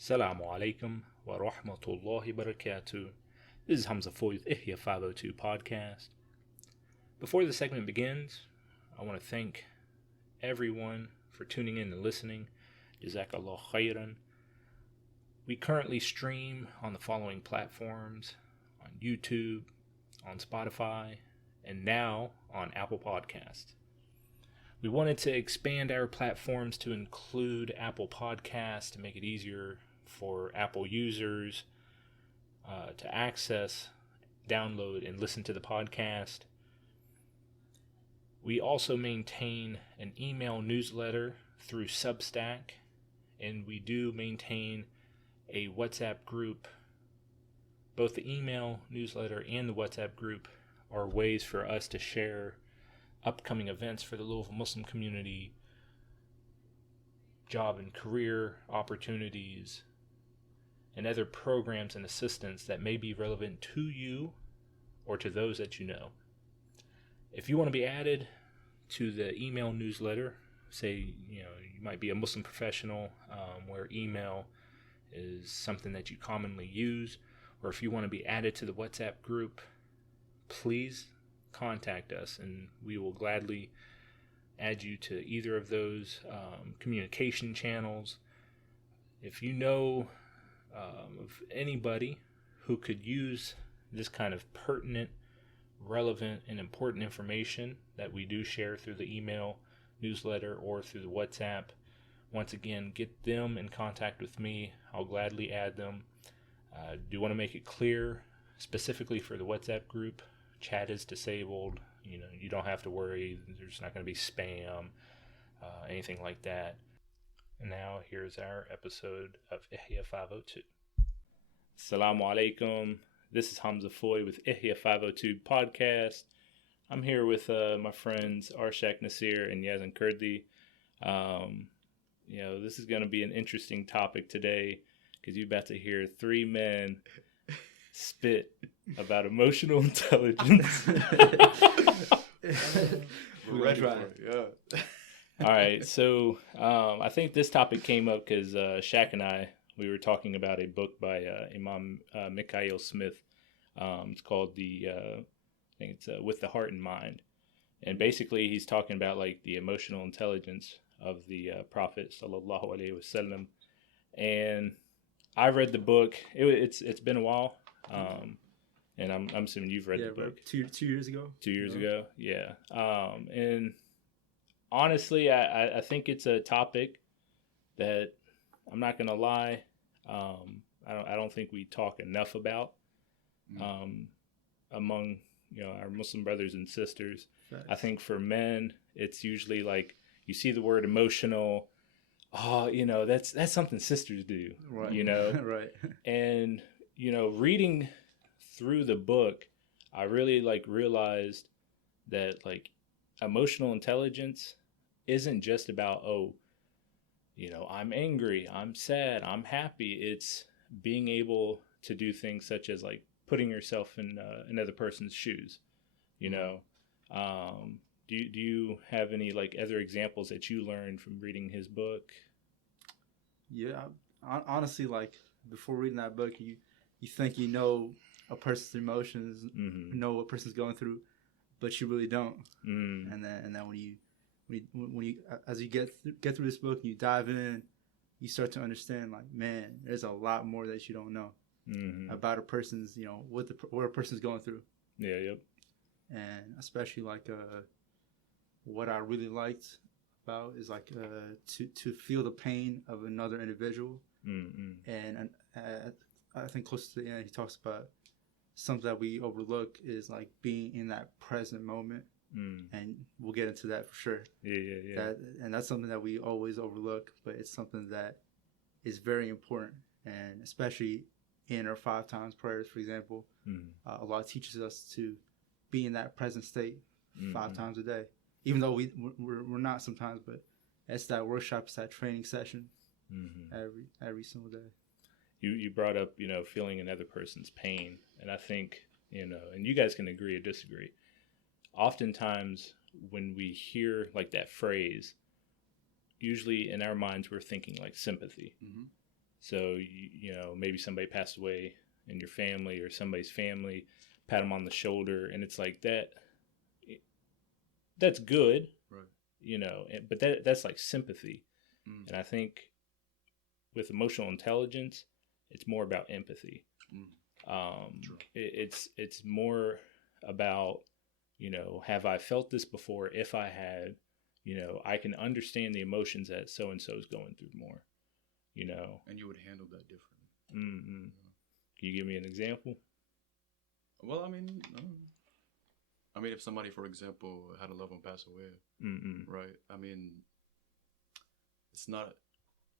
Assalamu alaikum wa rahmatullahi barakatuh. This is Hamza Foy with Ihya 502 podcast. Before the segment begins, I want to thank everyone for tuning in and listening. Jazakallah khairan. We currently stream on the following platforms: on YouTube, on Spotify, and now on Apple Podcasts. We wanted to expand our platforms to include Apple Podcasts to make it easier for Apple users to access, download, and listen to the podcast. We also maintain an email newsletter through Substack, and we do maintain a WhatsApp group. Both the email newsletter and the WhatsApp group are ways for us to share upcoming events for the Louisville Muslim community, job and career opportunities, and other programs and assistance that may be relevant to you or to those that you know. If you want to be added to the email newsletter, say you might be a Muslim professional where email is something that you commonly use, or if you want to be added to the WhatsApp group, please contact us and we will gladly add you to either of those communication channels. If you know of anybody who could use this kind of pertinent, relevant, and important information that we do share through the email newsletter or through the WhatsApp, once again, get them in contact with me. I'll gladly add them. Do want to make it clear, specifically for the WhatsApp group, chat is disabled. You don't have to worry. There's not going to be spam, anything like that. And now here's our episode of Ihya 502. Assalamu alaikum. This is Hamza Foy with Ihya 502 podcast. I'm here with my friends Arshak Naseer and Yazen Kurdi. This is going to be an interesting topic today because you're about to hear three men spit about emotional intelligence. We're ready for it, yeah. All right, so I think this topic came up because Shaq and we were talking about a book by Imam Mikaeel Smith. It's called With the Heart in Mind. And basically he's talking about like the emotional intelligence of the Prophet sallallahu alaihi wasallam. And I read the book. It's been a while. And I'm assuming you've read the book. 2 years ago. 2 years ago, yeah. And honestly, I think it's a topic that, I'm not gonna lie, I don't think we talk enough about among our Muslim brothers and sisters. Facts. I think for men, it's usually like you see the word emotional. Oh, that's something sisters do. Right. Right. And reading through the book, I really realized that emotional intelligence isn't just about I'm angry, I'm sad, I'm happy. It's being able to do things such as putting yourself in another person's shoes. Do you have any other examples that you learned from reading his book? Yeah, honestly, before reading that book, you think you know a person's emotions, know what a person's going through, but you really don't. And then when you as you get through this book and you dive in, you start to understand man, there's a lot more that you don't know about a person's what a person's going through. Yeah, yep. And especially what I really liked about is to feel the pain of another individual. And I think close to the end he talks about something that we overlook is being in that present moment. And we'll get into that for sure. Yeah. That's something that we always overlook, but it's something that is very important. And especially in our 5 times prayers, for example, Allah teaches us to be in that present state 5 times a day. Even though we're not sometimes, but it's that workshop, it's that training session every single day. You brought up feeling another person's pain, and I think and you guys can agree or disagree. Oftentimes when we hear that phrase, usually in our minds we're thinking sympathy. So, you know, maybe somebody passed away in your family or somebody's family, pat them on the shoulder. And it's like that's good, Right. you know, but that's like sympathy. And I think with emotional intelligence, it's more about empathy. It's more about, you know, have I felt this before? If I had, you know, I can understand the emotions that so and so is going through more, you know. And you would handle that differently. Mm-hmm. Can you give me an example? Well, I mean, if somebody, for example, had a loved one pass away, right? I mean,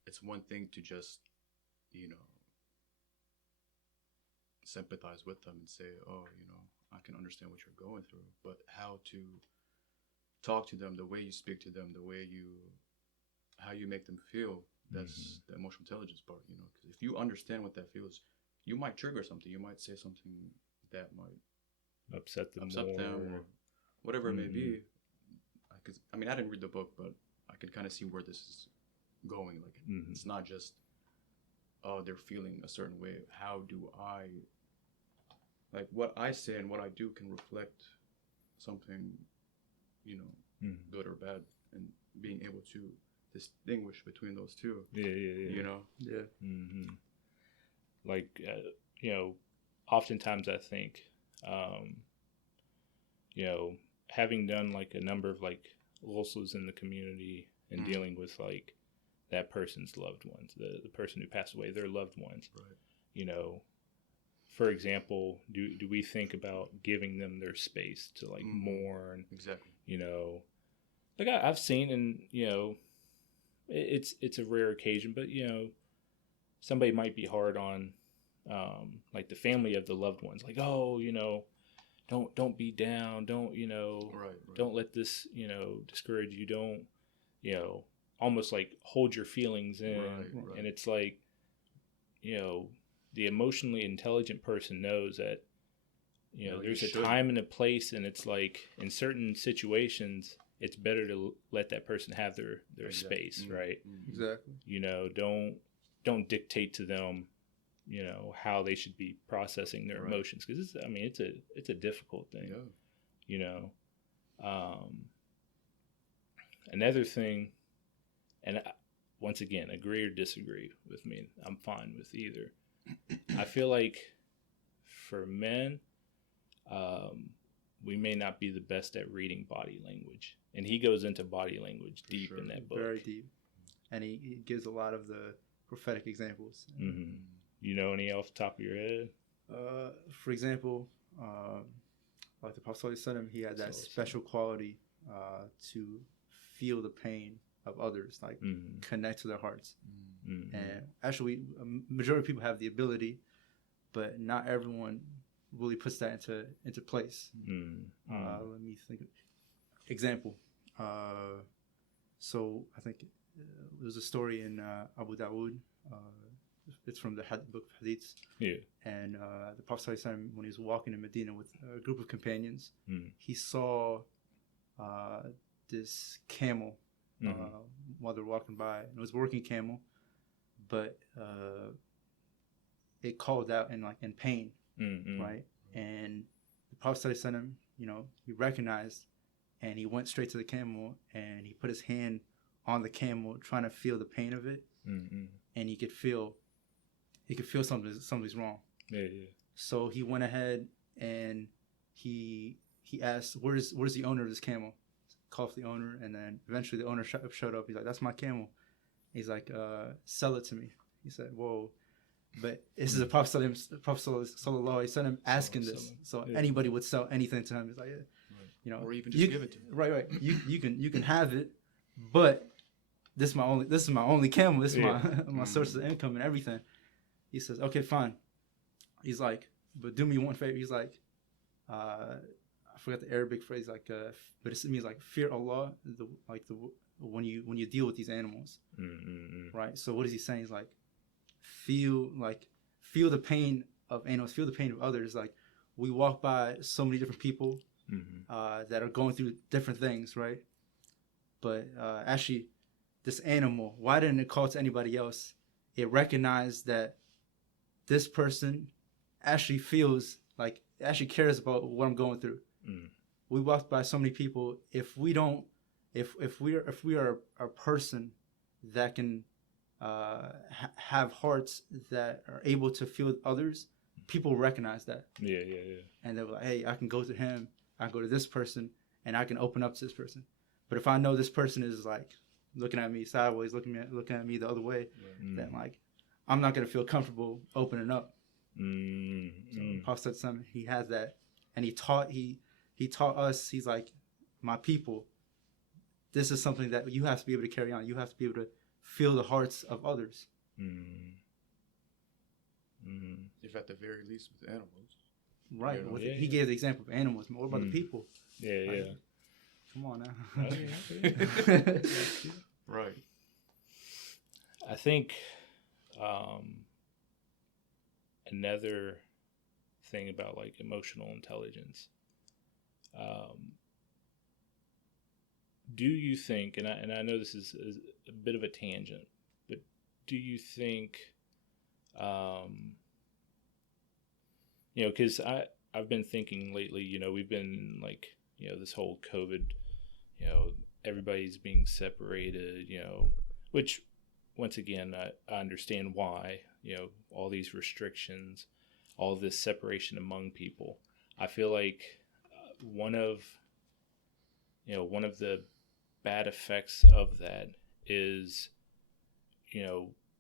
it's one thing to just, you know, sympathize with them and say, oh, you know, I can understand what you're going through, but how to talk to them, the way you speak to them, how you make them feel, that's the emotional intelligence part, you know, because if you understand what that feels, you might trigger something, you might say something that might upset them or whatever it may be. I didn't read the book, but I could kind of see where this is going. Like, it's not just, oh, they're feeling a certain way. How do I, like, what I say and what I do can reflect something, you know, good or bad, and being able to distinguish between those two. Yeah. You know? Yeah. Like, you know, oftentimes I think, you know, having done like a number of like losses in the community and dealing with like that person's loved ones, the person who passed away, their loved ones, right? You know, for example, do we think about giving them their space to like mourn? Exactly. You know, like I've seen, and you know, it's a rare occasion, but you know, somebody might be hard on, like the family of the loved ones, like, oh, you know, don't be down, don't, you know, right. Don't let this, you know, discourage you, don't, you know, almost like hold your feelings in, right. And it's like, you know, the emotionally intelligent person knows that, you know, there's a time and a place, and it's like in certain situations it's better to let that person have their space, right? Exactly. You know, don't dictate to them, you know, how they should be processing their emotions, because it's a difficult thing. You know, another thing, and once again, agree or disagree with me, I'm fine with either. I feel like for men, we may not be the best at reading body language, and he goes into body language deep in that book, very deep, and he gives a lot of the prophetic examples. You know any off the top of your head? For example, like the Prophet ﷺ, he had that special quality to feel the pain of others, like connect to their hearts. And actually, a majority of people have the ability, but not everyone really puts that into place. Let me think. Example. So I think there's a story in Abu Dawood. It's from the book of Hadiths. Yeah. And the Prophet ﷺ, when he was walking in Medina with a group of companions, he saw this camel while they were walking by. And it was a working camel, but it called out in pain, right? And the Prophet ﷺ, you know, he recognized, and he went straight to the camel, and he put his hand on the camel, trying to feel the pain of it, and he could feel something's wrong. Yeah. So he went ahead and he asked, "Where's the owner of this camel?" Called the owner, and then eventually the owner showed up. He's like, "That's my camel." He's like, "Sell it to me." He said, "Whoa." But this is a Prophet Sallallahu Alaihi Wasallam asking this, so anybody would sell anything to him. He's like, you know, or even just give it to him. Right. You can have it, but this is my only camel. This is my source of income and everything. He says, "Okay, fine." He's like, "But do me one favor." He's like, I forgot the Arabic phrase, like, but it means like fear Allah, when you deal with these animals, right? So what is he saying? He's like, feel the pain of animals, feel the pain of others. Like, we walk by so many different people that are going through different things, right? But actually, this animal, why didn't it call to anybody else? it recognized that this person actually feels like, actually cares about what I'm going through. We walk by so many people. If we are a person that can have hearts that are able to feel others, people recognize that. Yeah. And they're like, hey, I can go to him, I can go to this person, and I can open up to this person. But if I know this person is like looking at me sideways, looking at me the other way, then like I'm not gonna feel comfortable opening up. So Paul said something. He has that, and he taught us. He's like, my people, this is something that you have to be able to carry on. You have to be able to feel the hearts of others. If at the very least with animals. Right. He gave the example of animals. What about the people? Yeah. Come on now. Right. I think another thing about like emotional intelligence. Do you think, and I know this is a bit of a tangent, but do you think, because I've been thinking lately, we've been like, this whole COVID, everybody's being separated, which once again, I understand why, all these restrictions, all this separation among people. I feel like one of the bad effects of that is,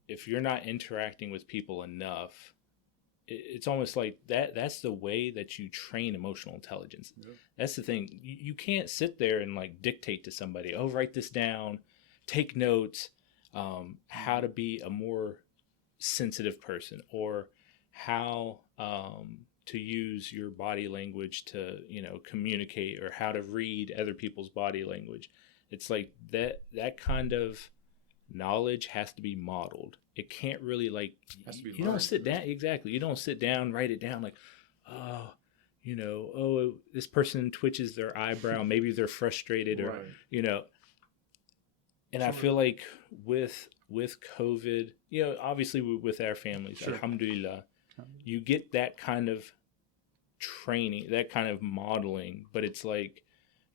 if you're not interacting with people enough, it's almost like that's the way that you train emotional intelligence. Yeah. That's the thing. You can't sit there and like dictate to somebody, oh, write this down, take notes, how to be a more sensitive person, or how to use your body language to, communicate, or how to read other people's body language. It's like that kind of knowledge has to be modeled. It can't really like, you don't sit down. Exactly. You don't sit down, write it down like, this person twitches their eyebrow. Maybe they're frustrated or, and I feel like with COVID, obviously with our families, alhamdulillah, you get that kind of training, that kind of modeling, but it's like,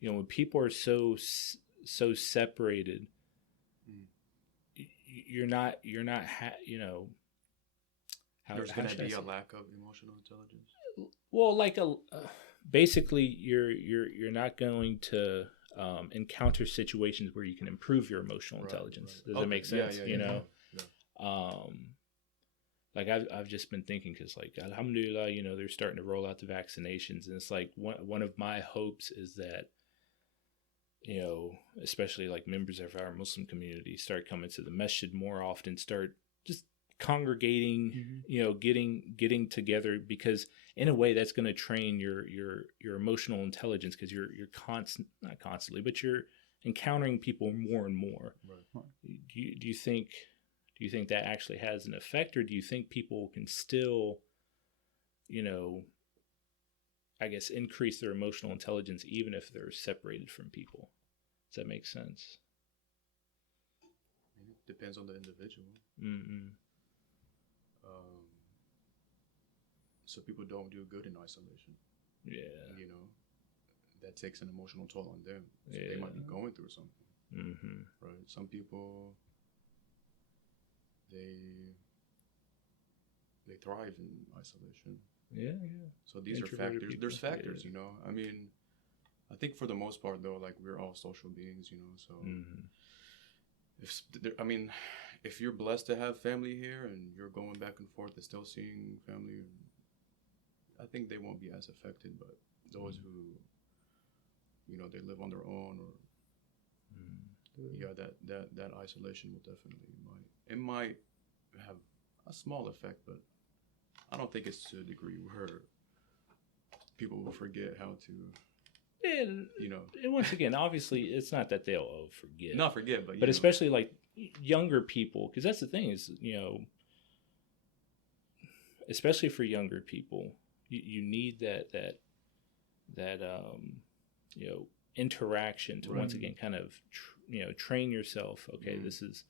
when people are so separated, you're not there's going to be a lack of emotional intelligence. Well, like basically you're not going to encounter situations where you can improve your emotional intelligence. Does that make sense? Yeah. Like I've just been thinking, because like alhamdulillah, they're starting to roll out the vaccinations, and it's like one of my hopes is that, especially like members of our Muslim community start coming to the masjid more often, start just congregating, getting together, because in a way that's going to train your emotional intelligence, because you're not constantly, but you're encountering people more and more. Right. Do you think that actually has an effect, or do you think people can still, I guess, increase their emotional intelligence even if they're separated from people? Does that make sense? It depends on the individual. So people don't do good in isolation. Yeah. That takes an emotional toll on them. So they might be going through something. Right. Some people, they thrive in isolation. Yeah. So these are factors. People. There's factors, I mean, I think for the most part, though, like, we're all social beings, so if you're blessed to have family here and you're going back and forth and still seeing family, I think they won't be as affected. But those who, they live on their own, or that isolation will definitely might have a small effect, but I don't think it's to a degree where people will forget how to. And once again, obviously, it's not that they'll forget. Not forget, but especially like younger people, because that's the thing is, especially for younger people, you need that interaction to once again kind of train yourself. Okay, this is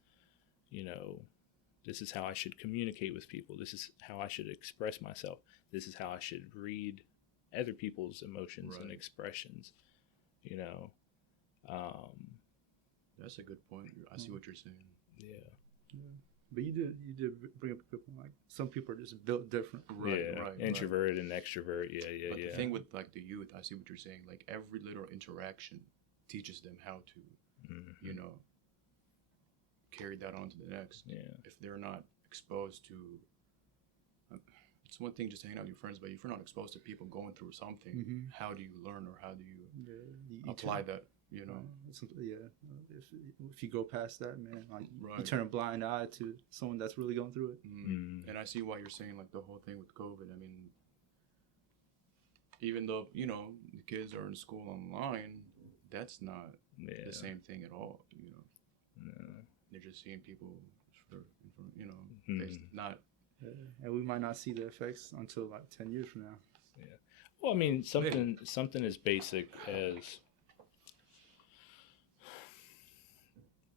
This is how I should communicate with people. This is how I should express myself. This is how I should read other people's emotions and expressions, you know. That's a good point. I see what you're saying. Yeah. But you did bring up a good point. Like, some people are just built different. Right. Introverted and extrovert. But the thing with like the youth, I see what you're saying. Like every little interaction teaches them how to, you know, carry that on to the next. Yeah. If they're not exposed to, it's one thing just to hang out with your friends, but if you're not exposed to people going through something, how do you learn, or how do you apply that? You know, if you go past that, man, like you turn a blind eye to someone that's really going through it. And I see why you're saying like the whole thing with COVID. I mean, even though, you know, the kids are in school online, that's not the same thing at all. You know, they're just seeing people, you know, face, not. And we might not see the effects until like 10 years from now. Yeah. Well, I mean, something as basic as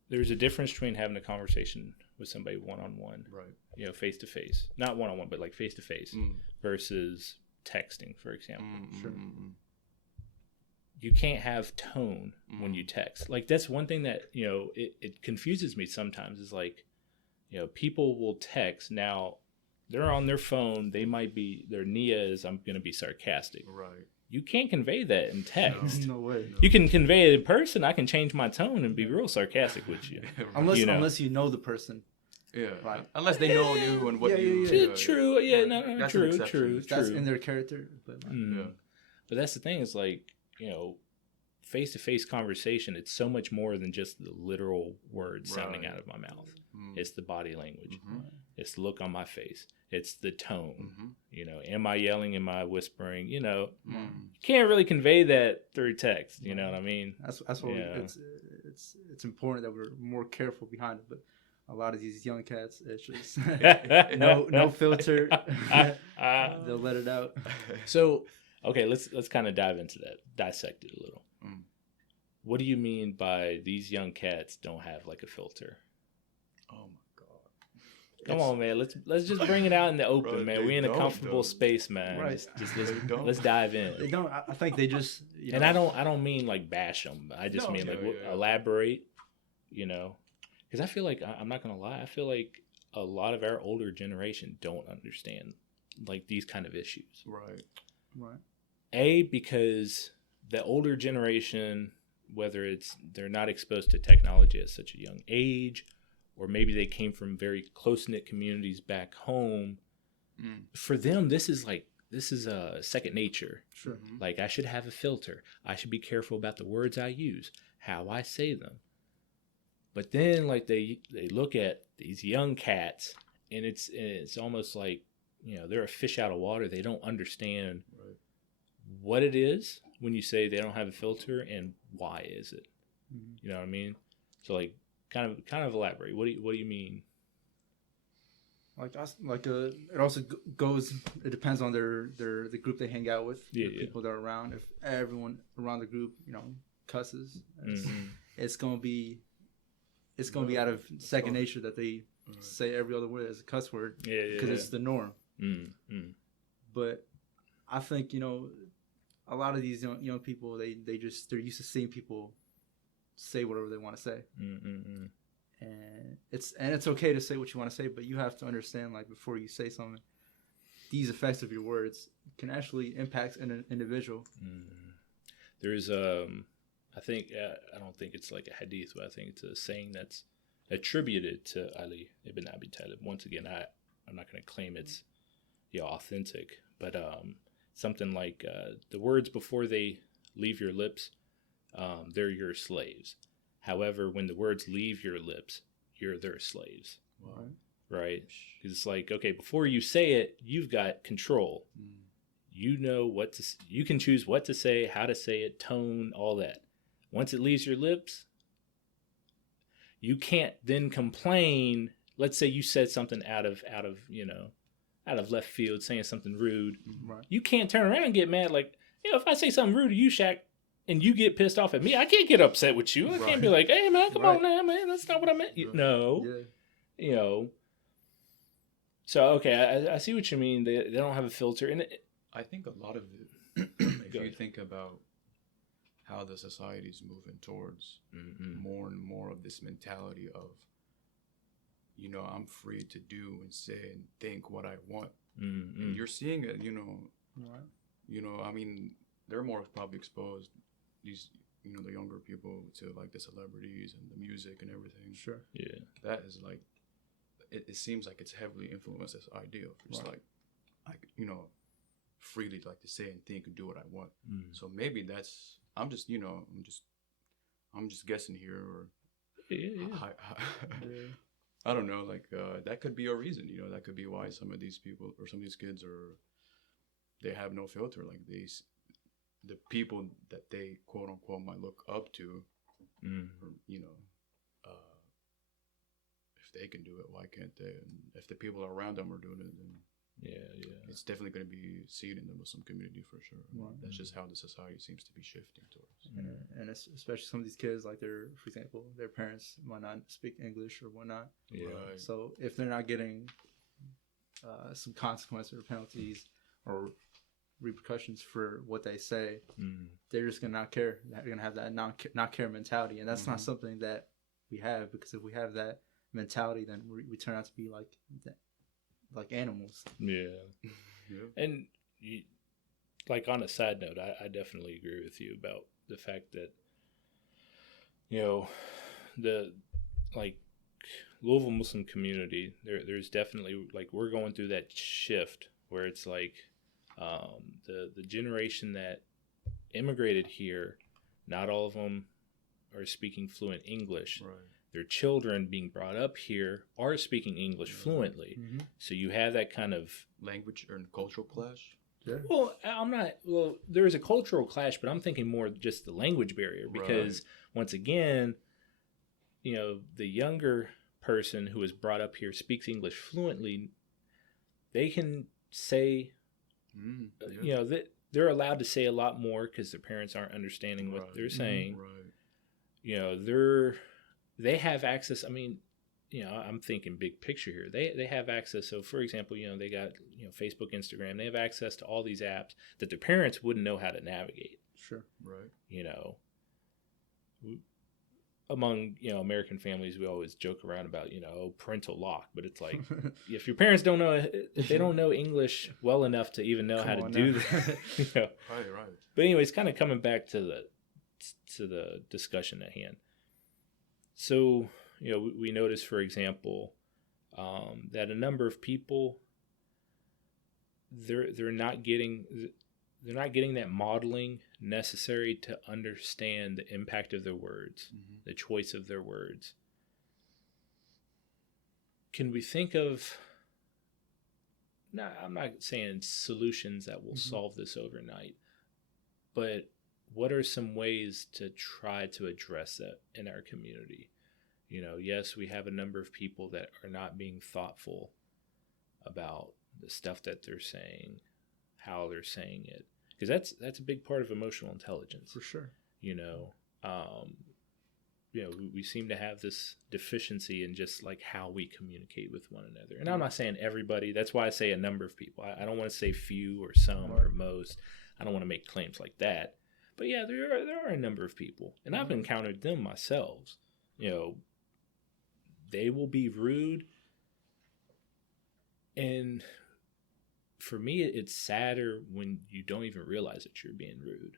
there's a difference between having a conversation with somebody one-on-one, right? You know, face-to-face, not one-on-one, but like face-to-face, versus texting, for example. Sure. You can't have tone when you text. Like, that's one thing that, you know, it confuses me sometimes, is like, you know, people will text. Now, they're on their phone. They might be, their nia is, I'm going to be sarcastic. Right. You can't convey that in text. No way. You can convey it in person. I can change my tone and be real sarcastic with you. Unless you know the person. Yeah. Right. Unless they know you and what you. True. Yeah. No. That's True. That's in their character. But But that's the thing. Is like, you know, face-to-face conversation. It's so much more than just the literal words sounding out of my mouth. It's the body language. It's the look on my face. It's the tone. You know, am I yelling? Am I whispering? You know, you can't really convey that through text. You know what I mean? That's what it's important that we're more careful behind it. But a lot of these young cats, it's just no filter. They'll let it out. So, okay, let's kind of dive into that, dissect it a little. What do you mean by these young cats don't have like a filter? Oh my God! Come on, man. Let's just bring it out in the open, man. We're in a comfortable space, man. Right. Let's dive in. They don't. I think they just. And I don't mean like bash them. I just mean like elaborate. You know, because I feel like, I'm not gonna lie, I feel like a lot of our older generation don't understand like these kind of issues. Right. Because the older generation, whether it's they're not exposed to technology at such a young age, or maybe they came from very close-knit communities back home, for them this is second nature. Sure. Like, I should have a filter. I should be careful about the words I use, how I say them. But then, like, they look at these young cats, and it's almost like, you know, they're a fish out of water. They don't understand what it is when you say they don't have a filter, and why is it? You know what I mean? So, like, kind of elaborate. What do you mean? It also goes. It depends on the group they hang out with. The people that are around. If everyone around the group, you know, cusses, it's gonna be out of second nature that they say every other word as a cuss word. Because it's the norm. But I think, you know, a lot of these young people, they're used to seeing people say whatever they want to say. And it's okay to say what you want to say, but you have to understand, like, before you say something, these effects of your words can actually impact an individual. There's I think I don't think it's like a hadith, but I think it's a saying that's attributed to Ali ibn Abi Talib. Once again, I'm not going to claim it's authentic, but something like the words before they leave your lips, they're your slaves. However, when the words leave your lips, you're their slaves. Right? Because it's like, okay, before you say it, you've got control. You know you can choose what to say, how to say it, tone, all that. Once it leaves your lips, you can't then complain. Let's say you said something out of left field, saying something rude. You can't turn around and get mad. Like, you know, if I say something rude to you, Shaq, and you get pissed off at me, I can't get upset with you. I can't be like, hey, man, come on now, man. That's not what I meant. You know, So, okay, I see what you mean. They don't have a filter. And I think a lot of it, if you think about how the society is moving towards more and more of this mentality of, you know, I'm free to do and say and think what I want. And you're seeing it, you know, you know, I mean, they're more probably exposed, these, you know, the younger people to like the celebrities and the music and everything. Sure. Yeah. That is like, it seems like it's heavily influenced this idea of just like, you know, freely like to say and think and do what I want. So maybe that's, I'm just, you know, I'm just guessing here, or I don't know, like that could be a reason, you know, that could be why some of these people or some of these kids they have no filter. Like the people that they quote unquote might look up to, or, you know, if they can do it, why can't they? And if the people around them are doing it, then it's definitely going to be seen in the Muslim community for sure. That's just how the society seems to be shifting towards. And especially some of these kids, like for example, their parents might not speak English or whatnot. Right. So if they're not getting some consequence or penalties or repercussions for what they say, they're just gonna not care. They're gonna have that not care mentality, and that's not something that we have, because if we have that mentality, then we turn out to be like animals. And like on a side note, I definitely agree with you about the fact that, you know, the like Louisville Muslim community, there's definitely like we're going through that shift where it's like the generation that immigrated here, not all of them are speaking fluent English. Right. Their children being brought up here are speaking English fluently. So you have that kind of language and cultural clash. Well, there is a cultural clash, but I'm thinking more just the language barrier, because once again, you know, the younger person who is brought up here speaks English fluently. They can say, you know, they're allowed to say a lot more because their parents aren't understanding what they're saying. You know, they have access. I mean, you know, I'm thinking big picture here. They have access. So, for example, you know, they got, you know, Facebook, Instagram. They have access to all these apps that their parents wouldn't know how to navigate. Sure. Right. You know, among, you know, American families, we always joke around about, you know, parental lock. But it's like, if your parents don't know, if they don't know English well enough to even know how to do that. You know? Right. But anyways, kind of coming back to the discussion at hand. So, you know, we notice, for example, that a number of people, they're not getting that modeling necessary to understand the impact of their words, the choice of their words. Can we think of? No, I'm not saying solutions that will solve this overnight, but what are some ways to try to address that in our community? You know, yes, we have a number of people that are not being thoughtful about the stuff that they're saying, how they're saying it, because that's a big part of emotional intelligence. For sure. You know, we seem to have this deficiency in just like how we communicate with one another. And I'm not saying everybody. That's why I say a number of people. I don't want to say few or some or most. I don't want to make claims like that. But yeah, there are a number of people, and I've encountered them myself. You know, they will be rude, and for me, it's sadder when you don't even realize that you're being rude.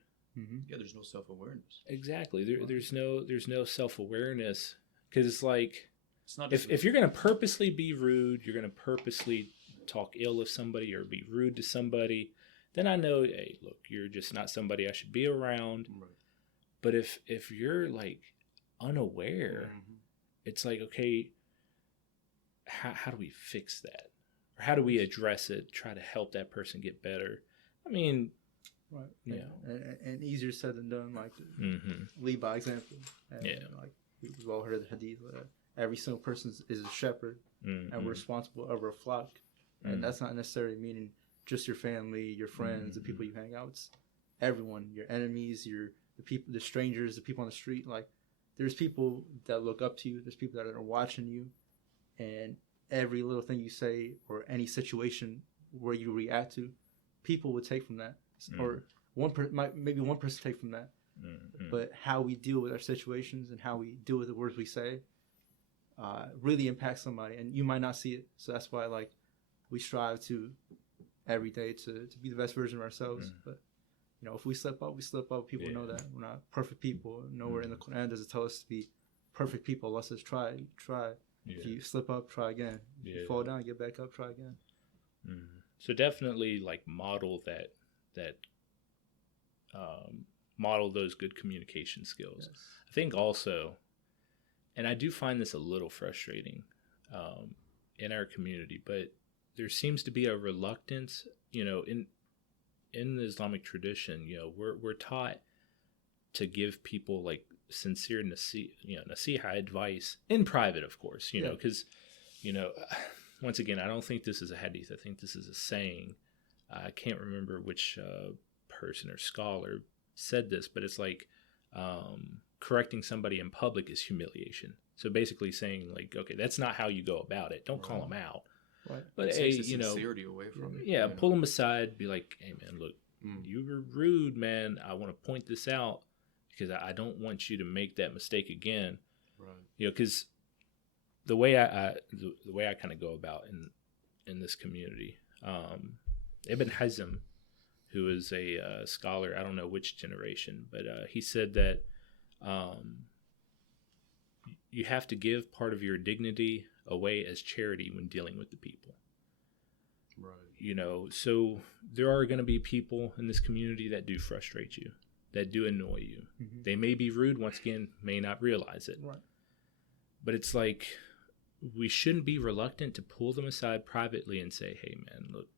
Yeah, there's no self-awareness. Exactly. There's no self-awareness, because it's like, it's not if you're going to purposely be rude, you're going to purposely talk ill of somebody or be rude to somebody, then I know, hey, look, you're just not somebody I should be around. Right. But if you're like unaware, it's like, okay, how do we fix that? Or how do we address it, try to help that person get better? I mean, you know. And easier said than done, like lead by example. And like we've all heard the hadith, every single person is a shepherd, and we're responsible over a flock. And that's not necessarily meaning just your family, your friends, the people you hang out with. It's everyone, your enemies, the people, the strangers, the people on the street. Like, there's people that look up to you. There's people that are watching you, and every little thing you say or any situation where you react to, people would take from that, or maybe one person take from that. But how we deal with our situations and how we deal with the words we say really impacts somebody, and you might not see it. So that's why, like, we strive to every day to be the best version of ourselves. But you know, if we slip up, we slip up. People know that we're not perfect people. Nowhere in the Quran does it tell us to be perfect people. Allah says try. If you slip up, try again. If you fall down, get back up, try again. So definitely, like, model model those good communication skills. Yes. I think also, and I do find this a little frustrating in our community, but there seems to be a reluctance, you know, in the Islamic tradition. You know, we're taught to give people, like, sincere nasiha advice in private, of course, you know, because, you know, once again, I don't think this is a hadith. I think this is a saying. I can't remember which person or scholar said this, but it's like correcting somebody in public is humiliation. So basically saying, like, okay, that's not how you go about it. Don't call them out. Right. But hey, you know, away from it. Pull them aside. Be like, hey man, look, you were rude, man. I want to point this out because I don't want you to make that mistake again. Right. You know, because the way I kind of go about in this community, Ibn Hazm, who is a scholar, I don't know which generation, but he said that you have to give part of your dignity away as charity when dealing with the people. Right. You know, so there are going to be people in this community that do frustrate you, that do annoy you. They may be rude, once again, may not realize it. Right. But it's like, we shouldn't be reluctant to pull them aside privately and say, hey man, look,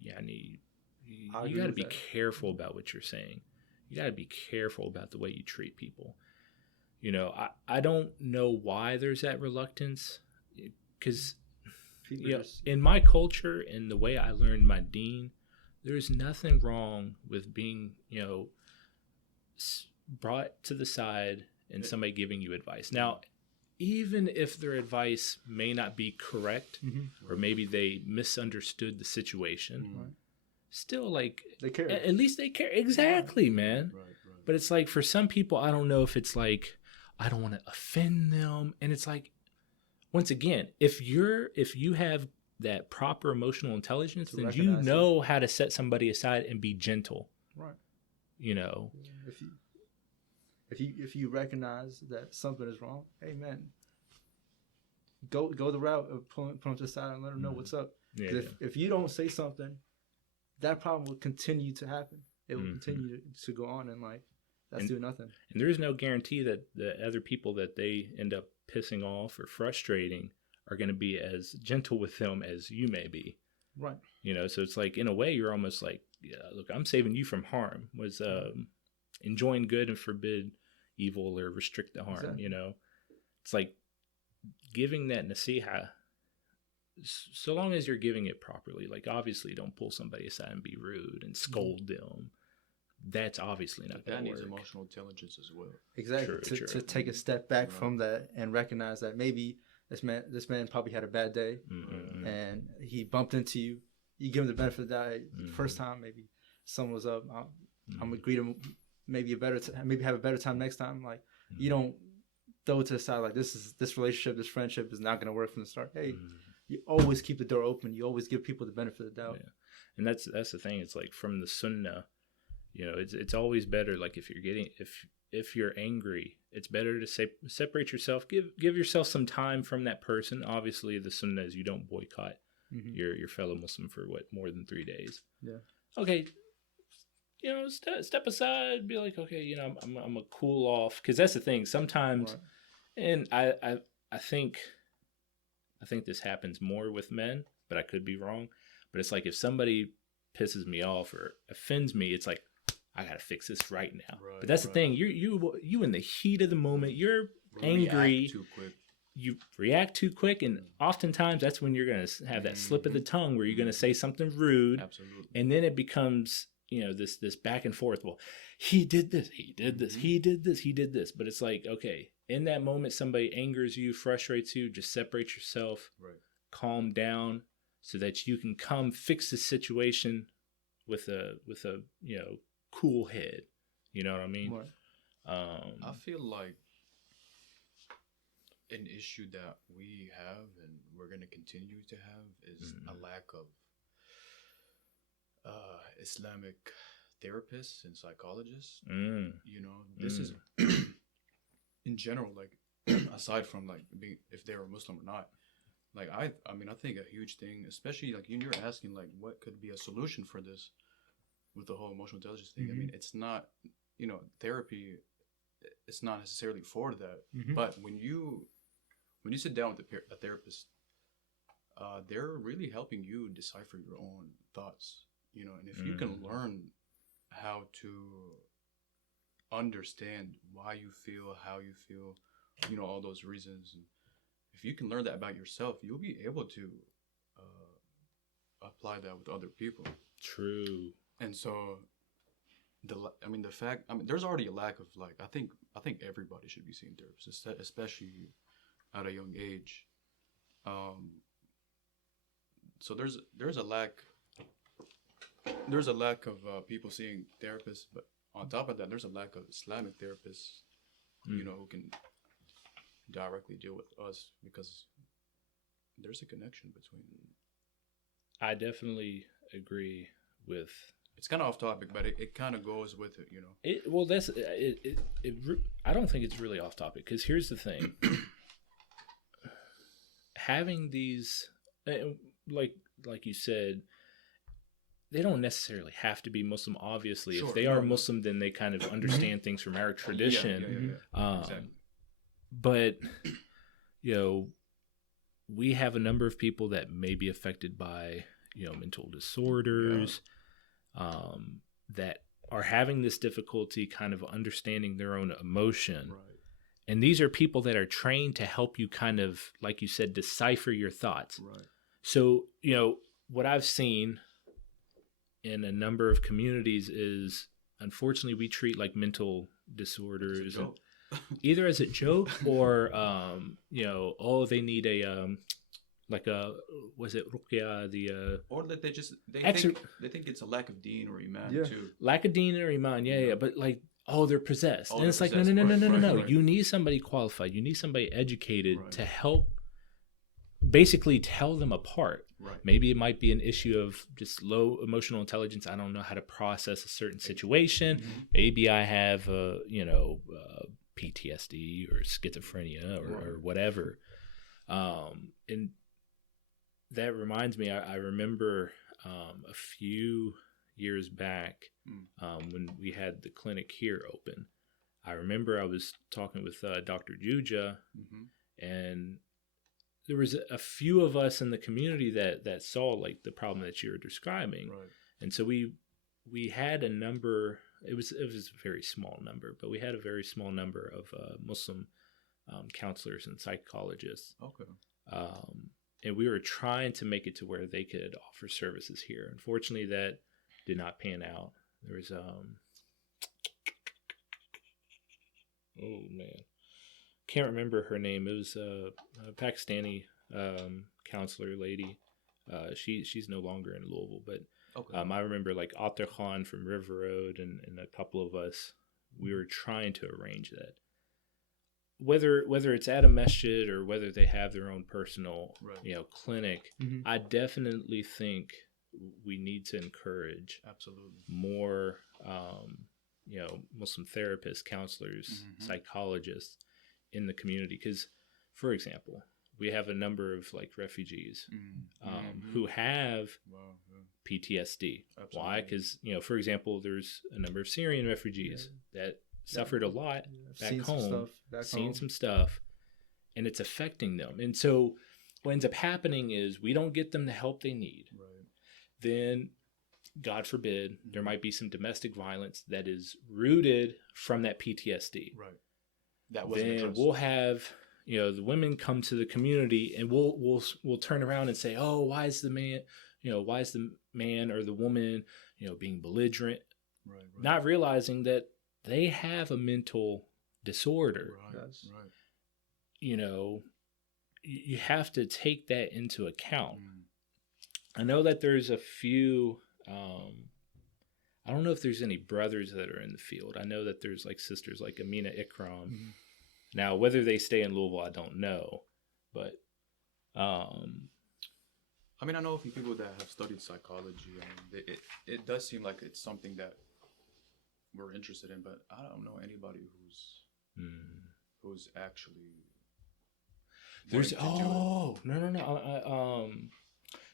you got to be careful about what you're saying. You got to be careful about the way you treat people. You know, I don't know why there's that reluctance, because, you know, in my culture and the way I learned my deen, there's nothing wrong with being, you know, brought to the side and somebody giving you advice. Now, even if their advice may not be correct, or maybe they misunderstood the situation, still, like, they care. At least they care. Exactly, man. Right. But it's like, for some people, I don't know if it's like, I don't want to offend them. And it's like, once again, if you have that proper emotional intelligence, then you know how to set somebody aside and be gentle. Right. You know. If you recognize that something is wrong, hey man, go the route of pulling them to the side and let them know what's up. Yeah. If you don't say something, that problem will continue to happen. It will continue to go on, and like, that's doing nothing. And there is no guarantee that the other people that they end up pissing off or frustrating are going to be as gentle with them as you may be. Right. You know, so it's like, in a way, you're almost like, yeah, look, I'm saving you from harm. Was enjoin good and forbid evil, or restrict the harm. Exactly. You know, it's like giving that nasiha, so long as you're giving it properly. Like, obviously, don't pull somebody aside and be rude and scold them. That's obviously not going to work. That needs emotional intelligence as well. Exactly. To take a step back from that and recognize that maybe this man probably had a bad day, and he bumped into you. You give him the benefit of the doubt. The first time, maybe someone was up. I'm gonna greet him. Maybe have a better time next time. Like, you don't throw it to the side like, this relationship, this friendship is not going to work from the start. Hey, you always keep the door open. You always give people the benefit of the doubt. Yeah. And that's the thing. It's like, from the sunnah, you know, it's always better. Like, if you're angry, it's better to separate yourself. Give yourself some time from that person. Obviously, the sunnah is you don't boycott your fellow Muslim for more than 3 days. Yeah. Okay. You know, step aside, be like, okay, you know, I'm gonna cool off, because that's the thing. Sometimes, and I think this happens more with men, but I could be wrong. But it's like, if somebody pisses me off or offends me, it's like, I gotta fix this right now. Right, but that's the thing. You in the heat of the moment, you're angry. Too quick. You react too quick, and oftentimes that's when you're gonna have that slip of the tongue where you're gonna say something rude. Absolutely. And then it becomes, you know, this back and forth. Well, he did this, he did this, he did this, he did this. But it's like, okay, in that moment, somebody angers you, frustrates you, just separate yourself, calm down so that you can come fix the situation with a cool head. You know what I mean? Right. I feel like an issue that we have and we're going to continue to have is a lack of Islamic therapists and psychologists. You know, this is in general, like aside from like being, if they're Muslim or not. Like I mean, I think a huge thing, especially like you're asking like what could be a solution for this with the whole emotional intelligence thing. I mean, it's not, you know, therapy. It's not necessarily for that. But when you sit down with a therapist, they're really helping you decipher your own thoughts. You know, and if you can learn how to understand why you feel, how you feel, you know, all those reasons. And if you can learn that about yourself, you'll be able to apply that with other people. True. And so, there's already a lack of like, I think everybody should be seeing therapists, especially at a young age. So there's a lack of people seeing therapists, but on top of that, there's a lack of Islamic therapists, you know, who can directly deal with us because there's a connection between. I definitely agree with. It's kind of off topic, but it kind of goes with it, you know. I don't think it's really off topic because here's the thing: having these, like you said, they don't necessarily have to be Muslim. Obviously, if they are Muslim, then they kind of understand things from our tradition. Exactly. But you know, we have a number of people that may be affected by, you know, mental disorders, that are having this difficulty kind of understanding their own emotion. Right. And these are people that are trained to help you kind of, like you said, decipher your thoughts. Right. So, you know, what I've seen in a number of communities is, unfortunately, we treat like mental disorders either as a joke or, you know, oh, they need a, like a, was it ruqya, or that they think it's a lack of deen or iman too. Lack of deen or iman, but like, oh, they're possessed. And it's like, no. You need somebody qualified. You need somebody educated to help basically tell them apart. Right. Maybe it might be an issue of just low emotional intelligence. I don't know how to process a certain situation. Maybe I have, PTSD or schizophrenia or whatever. And that reminds me, I remember a few years back when we had the clinic here open. I remember I was talking with Dr. Juja, and there was a few of us in the community that saw like the problem that you're describing. Right. And so we had a number, it was a very small number, but we had a very small number of Muslim counselors and psychologists. Okay. And we were trying to make it to where they could offer services here. Unfortunately, that did not pan out. There was, can't remember her name. It was a Pakistani counselor lady. She's no longer in Louisville, but I remember like Akhtar Khan from River Road and a couple of us, we were trying to arrange that. Whether it's at a masjid or whether they have their own personal, clinic, I definitely think we need to encourage more, Muslim therapists, counselors, psychologists in the community. Because, for example, we have a number of like refugees who have PTSD. Why? Because, for example, there's a number of Syrian refugees that suffered a lot back home, seen some stuff, and it's affecting them. And so what ends up happening is we don't get them the help they need. Right. Then, God forbid, there might be some domestic violence that is rooted from that PTSD. Right. That wasn't then addressed. We'll have, the women come to the community and we'll turn around and say, oh, why is the man or the woman, being belligerent? Right. Not realizing that they have a mental disorder. Right. you have to take that into account. I know that there's a few. I don't know if there's any brothers that are in the field. I know that there's like sisters like Amina Ikram. Mm-hmm. Now, whether they stay in Louisville, I don't know. But, I mean, I know a few people that have studied psychology, and it does seem like it's something that we're interested in, but I don't know anybody who's actually. There's no.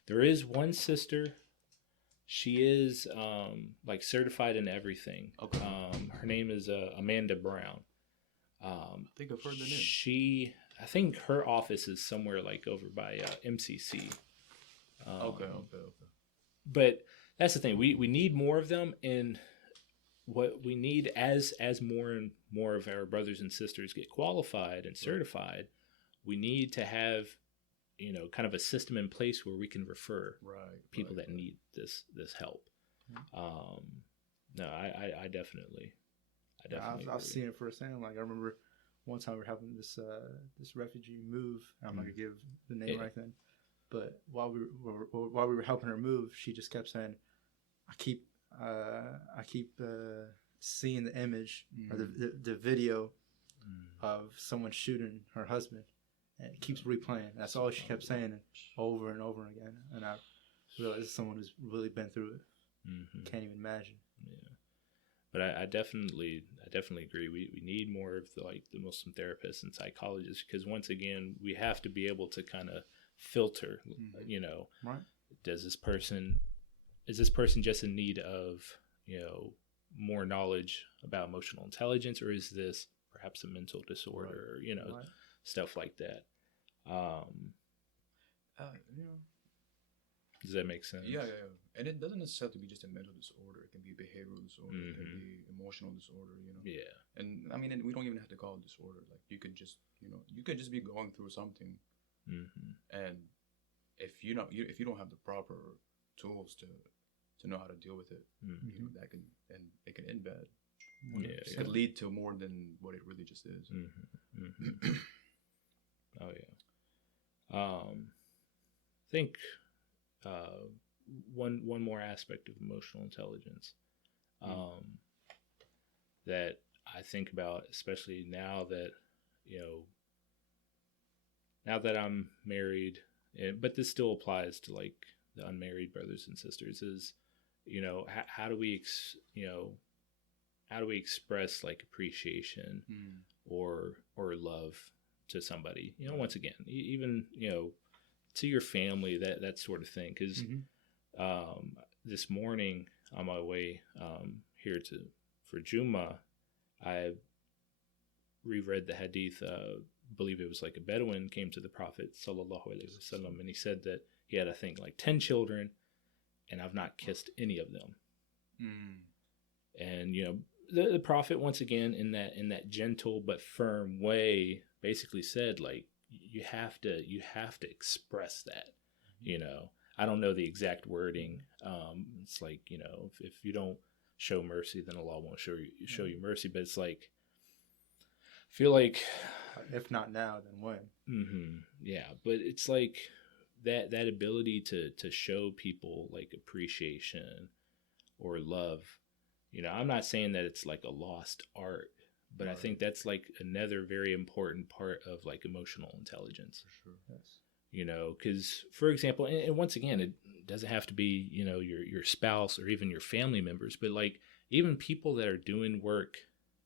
There is one sister. She is like certified in everything. Okay. Her name is Amanda Brown. I think I've heard the name. I think her office is somewhere like over by MCC. Okay. But that's the thing. We need more of them, and what we need as more and more of our brothers and sisters get qualified and certified, we need to have, kind of a system in place where we can refer people that need this help. No, I definitely. I've seen it firsthand. Like I remember one time we were having this refugee move. I'm not gonna give the name right then, but while we were helping her move, she just kept saying, "I keep seeing the image or the video of someone shooting her husband, and it keeps replaying." That's all she kept saying over and over again, and I realized someone who's really been through it. Can't even imagine. Yeah. But I definitely agree. We need more of the Muslim therapists and psychologists, because once again, we have to be able to kind of filter. Right. Is this person just in need of more knowledge about emotional intelligence, or is this perhaps a mental disorder, or stuff like that? Does that make sense? Yeah. And it doesn't necessarily be just a mental disorder. It can be behavioral disorder. It can be emotional disorder, Yeah. And I mean, we don't even have to call it disorder. Like you could just, you could just be going through something. And if you don't have the proper tools to know how to deal with it, that can, and it can end bad. It could lead to more than what it really just is. Oh yeah. I think one more aspect of emotional intelligence that I think about, especially now that I'm married, but this still applies to like the unmarried brothers and sisters, is how do we express like appreciation or love to somebody, once again, even to your family, that sort of thing, because this morning on my way here for Juma, I reread the hadith. Believe it was like a Bedouin came to the Prophet sallallahu alaihi wasallam, and he said that he had, I think, like 10 children, and I've not kissed any of them. And the Prophet, once again, in that gentle but firm way, basically said, like, you have to express that. I don't know the exact wording. It's like, if you don't show mercy, then Allah won't show you mercy. But it's like, I feel like, if not now, then when? Yeah, but it's like that ability to show people like appreciation or love. I'm not saying that it's like a lost art, but I think that's like another very important part of like emotional intelligence. For sure. Yes. Because, for example, and once again, it doesn't have to be, your spouse or even your family members, but like even people that are doing work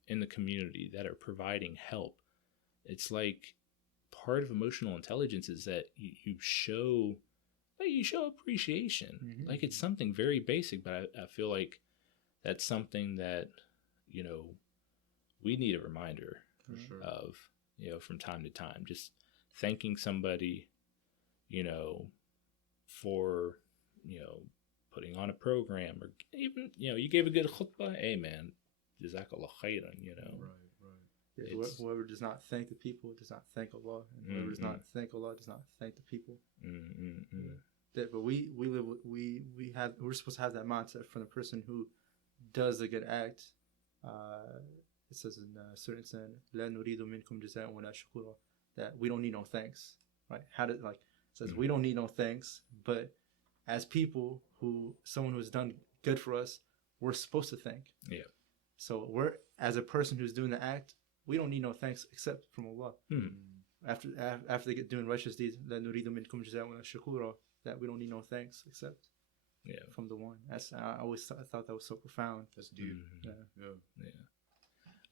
in the community that are providing help. It's like part of emotional intelligence is that you show appreciation. Like it's something very basic, but I feel like that's something that, we need a reminder of, from time to time, just thanking somebody, for, putting on a program, or even, you gave a good khutbah. Hey man, jazakallah khairan, Right. Yeah, whoever does not thank the people does not thank Allah, and whoever does not thank Allah does not thank the people. But we're supposed to have that mindset from the person who does a good act. It says in certain saying, "La nuridu minkum jaza'an wa la shukura," that we don't need no thanks. right? How did like says we don't need no thanks, but as people someone who's done good for us, we're supposed to thank. Yeah. So we're as a person who's doing the act, we don't need no thanks except from Allah. After they get doing righteous deeds, that nuridu minkum jazaa'an shukura, that we don't need no thanks except from the one. I always thought that was so profound. That's deep. Yeah.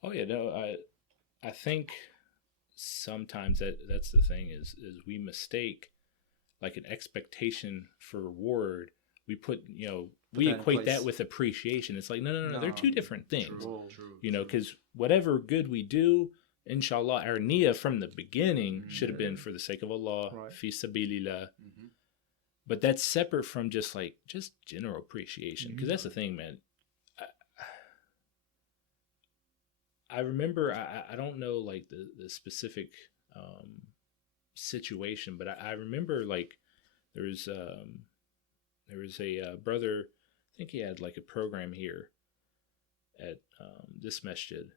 Oh yeah, no, I think sometimes that's the thing is we mistake like an expectation for reward. We put, we equate that with appreciation. It's like, no, they're two different things. True. Because whatever good we do, inshallah, our niyyah from the beginning should have been for the sake of Allah, fi sabilillah. But that's separate from just general appreciation. Because that's the thing, man. I remember, I don't know like the specific situation, but I remember like there was a brother, I think he had like a program here at this masjid.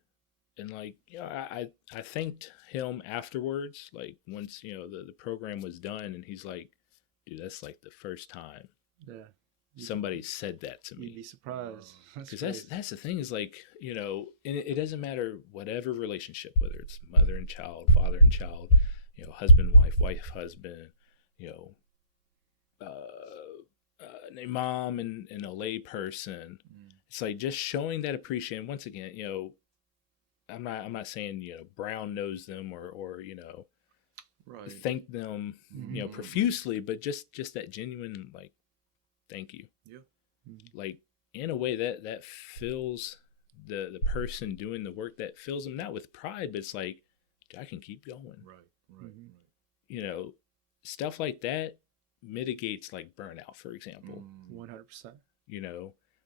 And like, I thanked him afterwards, like once, the program was done, and he's like, dude, that's like the first time somebody said that to me. You'd be surprised. Because that's the thing is like, and it doesn't matter whatever relationship, whether it's mother and child, father and child, husband, wife, husband, an imam and a lay person. It's like just showing that appreciation. Once again, I'm not saying brown nose them or thank them profusely, but just that genuine like thank you. Like in a way that fills the person doing the work, that fills them not with pride, but it's like I can keep going. Right. Stuff like that mitigates like burnout, for example. 100%.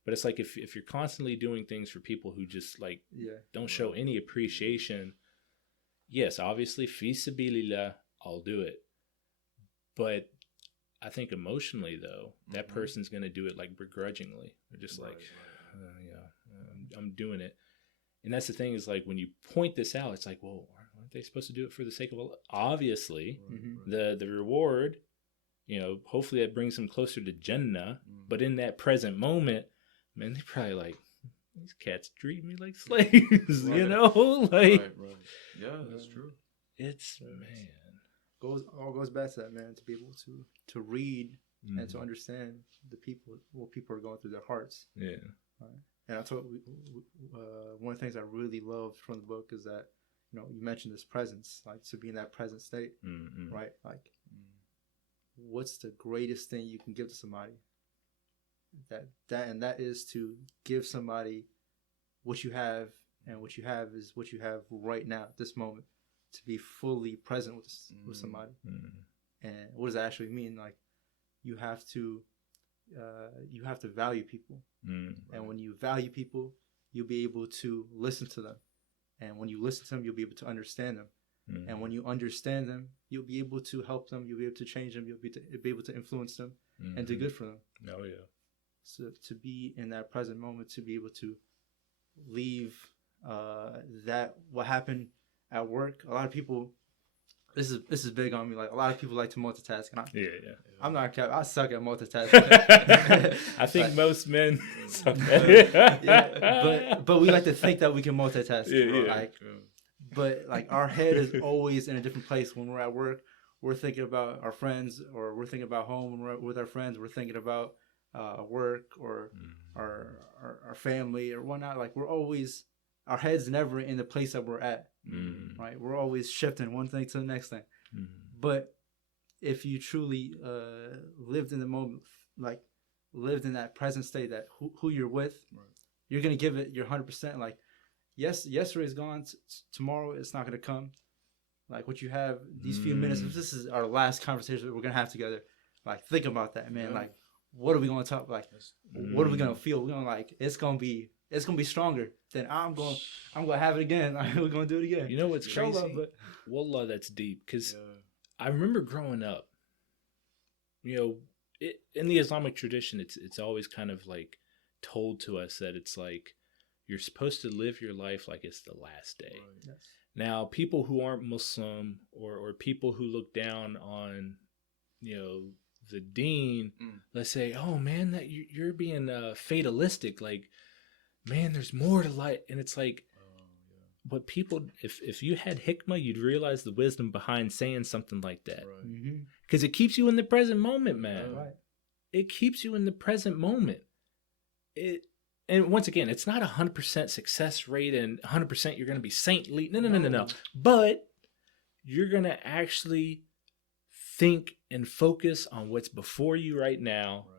But it's like if you're constantly doing things for people who just like don't show any appreciation, yes, obviously fi sabilillah, I'll do it. But I think emotionally though, that person's gonna do it like begrudgingly. They're just I'm doing it. And that's the thing is like when you point this out, it's like, well, aren't they supposed to do it for the sake of Allah? Obviously, the reward, hopefully that brings them closer to Jannah. But in that present moment, man, they probably like, these cats treat me like slaves, like Yeah, that's true. It's man. All goes back to that, man, to be able to read and to understand what people are going through their hearts. Yeah. Right? And I told one of the things I really loved from the book is that you mentioned this presence, like to be in that present state, right? Like, what's the greatest thing you can give to somebody? That is to give somebody what you have, and what you have is what you have right now at this moment. To be fully present with somebody. And what does that actually mean? Like you have to value people. And when you value people, you'll be able to listen to them. And when you listen to them, you'll be able to understand them. And when you understand them, you'll be able to help them. You'll be able to change them. You'll be able to influence them and do good for them. Oh yeah. So to be in that present moment, to be able to leave that what happened at work. A lot of people, this is big on me. Like a lot of people like to multitask, and I'm not. I suck at multitasking. I think most men suck but we like to think that we can multitask. But like our head is always in a different place when we're at work. We're thinking about our friends, or we're thinking about home when we're with our friends. We're thinking about work or our family or whatnot. Like our head's never in the place that we're at. Right, we're always shifting one thing to the next thing. But if you truly lived in the moment, like lived in that present state, that who you're with, you're gonna give it your 100%. Like yesterday's gone, tomorrow it's not gonna come. Like what you have these few minutes, if this is our last conversation that we're gonna have together, like think about that, man. Like what are we gonna talk? Like what are we gonna feel? We're gonna like it's gonna be stronger. Then I'm gonna have it again. We're gonna do it again. You know what's crazy? Wallah, that's deep. Because I remember growing up, in the Islamic tradition, it's always kind of like told to us that it's like you're supposed to live your life like it's the last day. Now, people who aren't Muslim or people who look down on, the deen, let's say, oh man, that you're being fatalistic. Like, man, there's more to life. And it's like, but people, if you had hikmah, you'd realize the wisdom behind saying something like that. Because it keeps you in the present moment, man. Right. It keeps you in the present moment. And once again, it's not 100% success rate and 100% you're going to be saintly. No. But you're going to actually think and focus on what's before you right now. Right.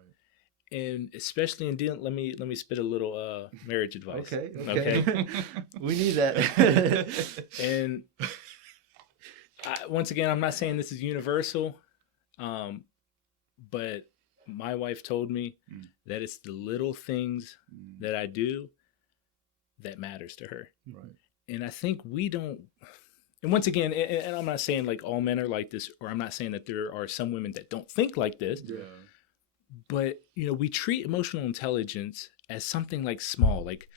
And especially in dealing, let me spit a little marriage advice. Okay. We need that. And once again, I'm not saying this is universal, but my wife told me that it's the little things that I do that matters to her. Right. And I think we don't, and once again, and I'm not saying like all men are like this, or I'm not saying that there are some women that don't think like this, but, we treat emotional intelligence as something like small, like,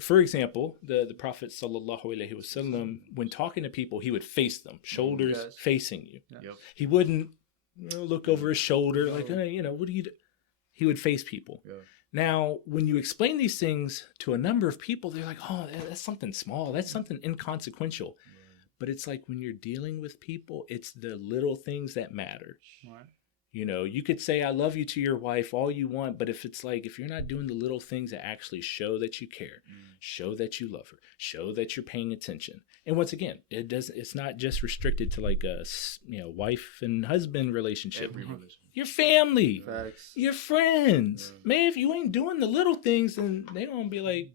for example, the Prophet sallallahu alaihi wasallam, when talking to people, he would face them, shoulders facing you. Yep. He wouldn't look over his shoulder, like, what do you do? He would face people. Yeah. Now, when you explain these things to a number of people, they're like, oh, that's something small. That's something inconsequential. Right. But it's like when you're dealing with people, it's the little things that matter. Right. You could say, I love you to your wife all you want, but if you're not doing the little things that actually show that you care, show that you love her, show that you're paying attention. And once again, it's not just restricted to like a, wife and husband relationship. Every relationship. Your family, facts. Your friends. Yeah. Man, if you ain't doing the little things, then they gonna be like,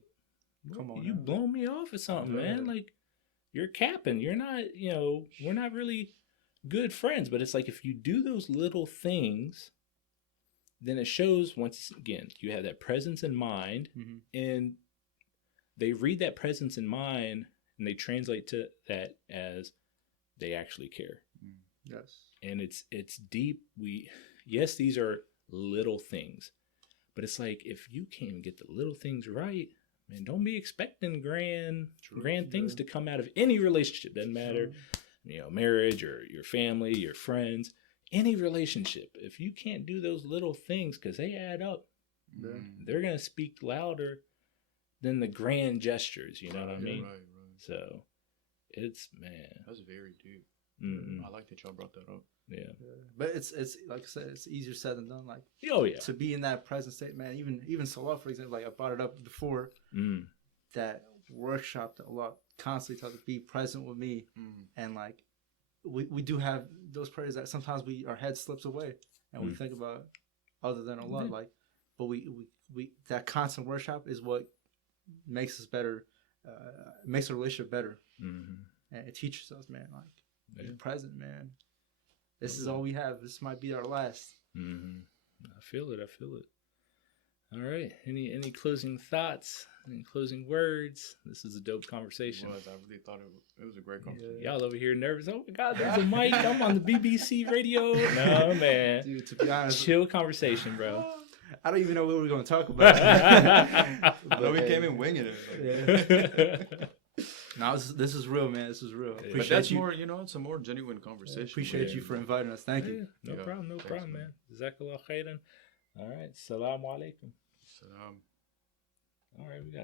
come on, you blowing me off or something, man. Like, you're capping. You're not, we're not really good friends. But it's like, if you do those little things, then it shows, once again, you have that presence in mind, and they read that presence in mind and they translate to that as they actually care. Yes. And it's deep. Yes, these are little things, but it's like, if you can't even get the little things right, man, don't be expecting grand things to come out of any relationship. Doesn't matter, marriage or your family, your friends, any relationship. If you can't do those little things, because they add up, they're going to speak louder than the grand gestures. You know what I mean? Right. So it's, man. That's very deep. Mm-hmm. I like that y'all brought that up. Yeah. But it's like I said, it's easier said than done. Like, to be in that present state, man. Even Salah, for example, like I brought it up before, that workshop that Allah constantly tells us, be present with me, and like we do have those prayers that sometimes our head slips away and we think about other than Allah, like, but we that constant workshop is what makes us better, makes a relationship better, and it teaches us, man, like, be present, man. This is all we have. This might be our last. I feel it. All right. Any closing thoughts? Any closing words? This is a dope conversation. It was. I really thought it was a great conversation. Y'all over here nervous. Oh my God, there's a mic. I'm on the BBC radio. No, man. Dude, to be honest, chill conversation, bro. I don't even know what we're going to talk about. But we came in winging it. No, this is real, man. This is real. Yeah. But that's more, it's a more genuine conversation. Appreciate you for inviting us. Thank you. No problem, man. Jazakallah khairan. All right. Assalamu alaikum. Salam. All right, we got